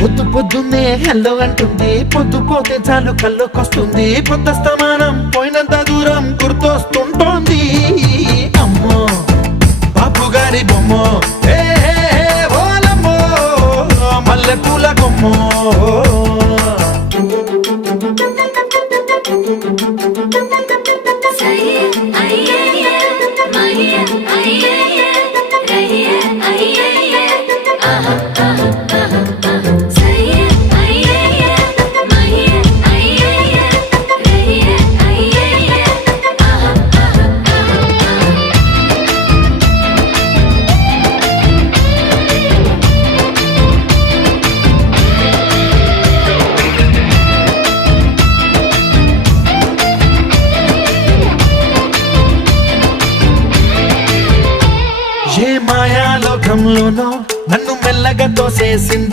పొద్దు పొద్దున్నే హెల్లో అంటుంది, పొద్దు పోతే చాలు కళ్ళొకొస్తుంది, పొద్దస్తమానం పోయినంత దూరం గుర్తొస్తుంటోంది. అమ్మో బాపు గారి బొమ్మో, ఓలమ్మో మల్లె పూల కొమ్మో. ఏ మాయాలోకంలోనో నన్ను మెల్లగా తోసేసింది.